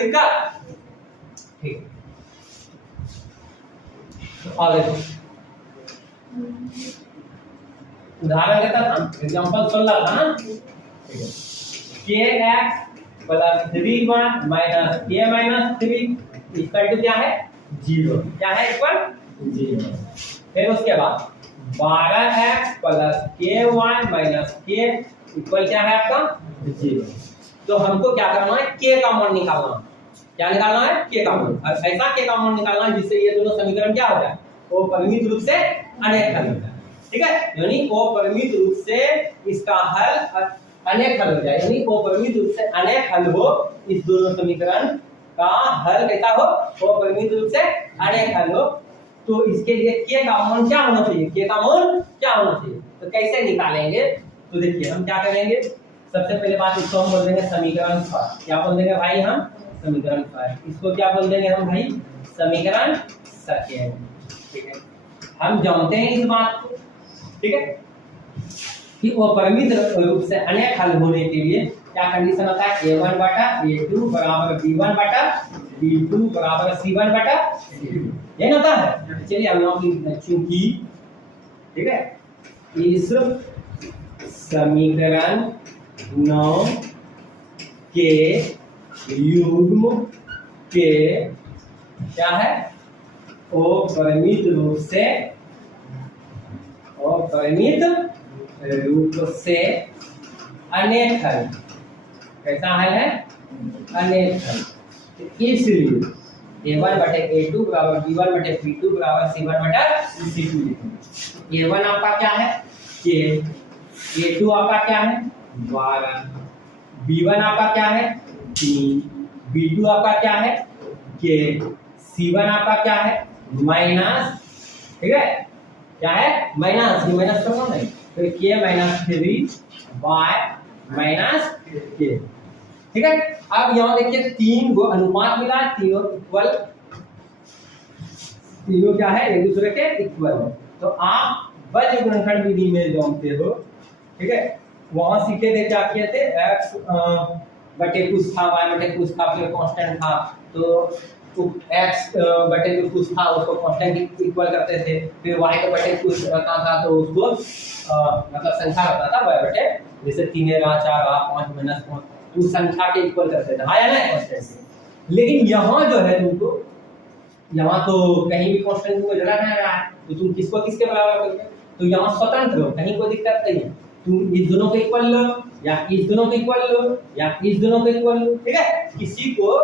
कोई दिक्कत? ठीक, तो और देखो उदाहरण लेता था, एग्जांपल 16 था ना, ठीक है। kx plus 3y minus k minus 3 equal to क्या है 0, क्या है इक्वल 0। फिर उसके बाद 12x plus ky minus k equal क्या है आपका 0। तो हमको क्या करना है k का मान निकालना है। क्या निकालना है k का मान, और ऐसा k का मान निकालना है जिससे ये दोनों समीकरण क्या हो जाए वो परिमित रूप से अनेक हल हो जाए, ठीक है। यानी अपरिमित रूप से इसका हल अनेक हल हो जाए, यानी अपरिमित रूप से अनेक हल हो, इस दोनों समीकरण का हल कैसा हो अपरिमित रूप से अनेक हल हो। तो इसके लिए k का मान क्या होना चाहिए, k का मान क्या होना चाहिए, तो कैसे निकालेंगे? तो देखिए हम क्या करेंगे, सबसे पहले बात इसको हम बोल देंगे समीकरण फर्स्ट। क्या बोल देंगे भाई हम समीकरण फर्स्ट, इसको क्या बोल देंगे हम भाई समीकरण सेकेंड, ठीक है। हम जानते हैं इस बात को, ठीक है, कि अपरिमित रूप से अनेक हल होने के लिए क्या कंडीशन होता है a1 बटा a2 बराबर b1 बटा b2 बराबर c1 बटा c2, ये होता है। चलिए हम यहाँ पे चूंकि, ठीक है, इस समीकरण 9 के युग्म के क्या है अपरिमित रूप से अनेक हल, कैसा हल है अनेक हल। इसलिए a1 बटे a2 बराबर b1 बटे b2 बराबर c1 बटा c2 लिखेंगे। a1 आपका क्या है k, a2 आपका क्या है 12, b1 आपका क्या है 3, b2 आपका क्या है k, c1 आपका क्या है माइनस, ठीक है, क्या है माइनस, ये माइनस तो कौन है तो k minus 3 y minus k, ठीक है। अब यहाँ देखिए तीन गो अनुपात मिला, तीनों इक्वल, तीनों क्या है एक दूसरे के इक्वल है। तो आप बज गुणनखंड विधि में जानते हो, ठीक है, वहां सीखे थे क्या किए थे x बटे कुछ था y बटे कुछ था, फिर कांस्टेंट था तो x बटे जो कुछ था उसको कांस्टेंट इक्वल करते थे, फिर y के बटे कुछ रहता था तो उसको मतलब संख्या रहता था y बटे, जैसे 3 रहा 4 रहा 5 माइनस 5 उस संख्या के इक्वल करते थे, हाँ या नहीं कांस्टेंट। लेकिन यहाँ जो है तुमको, यहाँ तो कहीं भी कांस्टेंट को जला नहीं रहा है, तो तुम किसको किसके बराबर करोगे, तो यहाँ स्वतंत्र हो, कहीं कोई दिक्कत नहीं है। तुम इस दोनों को इक्वल लो या इस दोनों को इक्वल लो या इस दोनों को इक्वल लो, ठीक है, किसी को